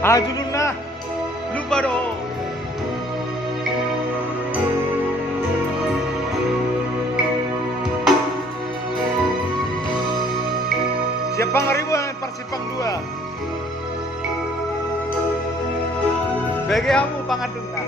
Ajulun na. Lupa dong. Siapang ribuan persipang dua. Bagi kamu pangadun na.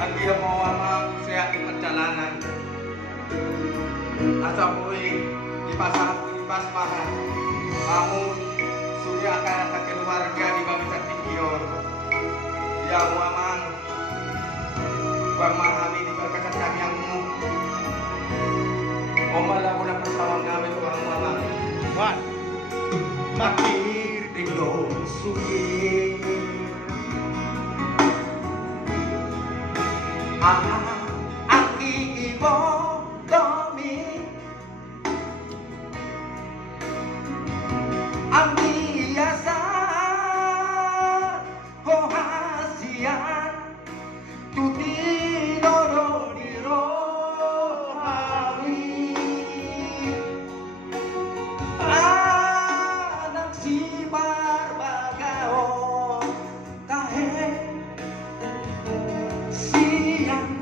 Ang dia mawamang sehat di perjalanan. Asa pui di pasar pui pas mahal. Kamu surya akan keluarga di bangsa tinggion. Dia muamang bang mahami di berkasat kamiangmu. Omala ko na persawang namin ko ang muamang. Wan. Makir di sugi. Ang iibotomi ang biasa kohasian tutinoro di rohani anak si barbagao tahe siang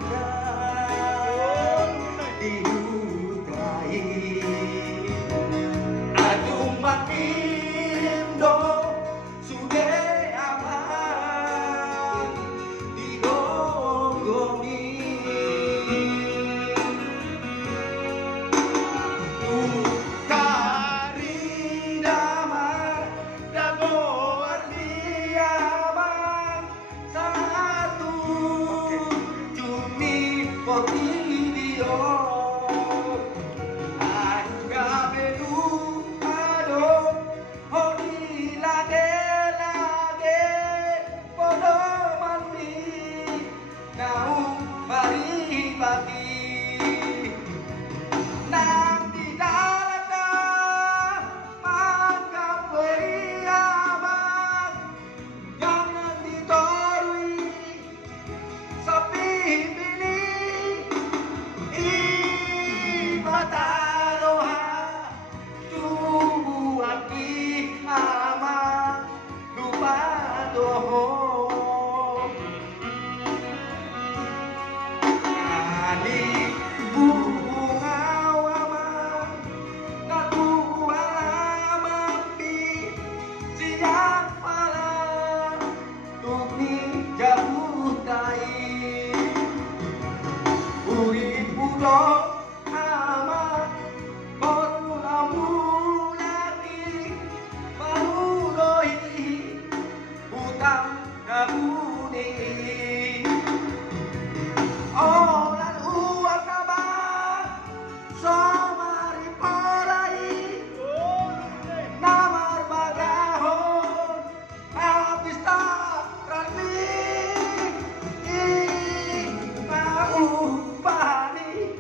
bagi nang di dalana manggapai abang jangan ditorui sepi bini ibataroha tubuh aki ama lupa doho ani bunga wama naku alamampi siang malam tuni jauh dai urip pudo ama baru namu lagi baru doi utang dabuni olan uang nabang somari polai namar bagahon habis tak rani mau bani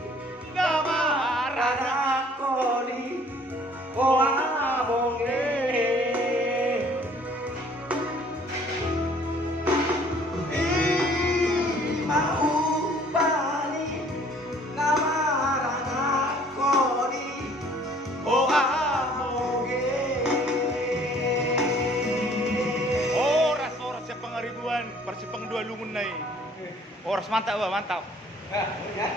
Gamarana. koni oa bonge mau bani namarana koni oa bonge Oras siapang ribuan Persipang 2 lungun nai. Oras mantap, Pak, mantap. Nah, ya.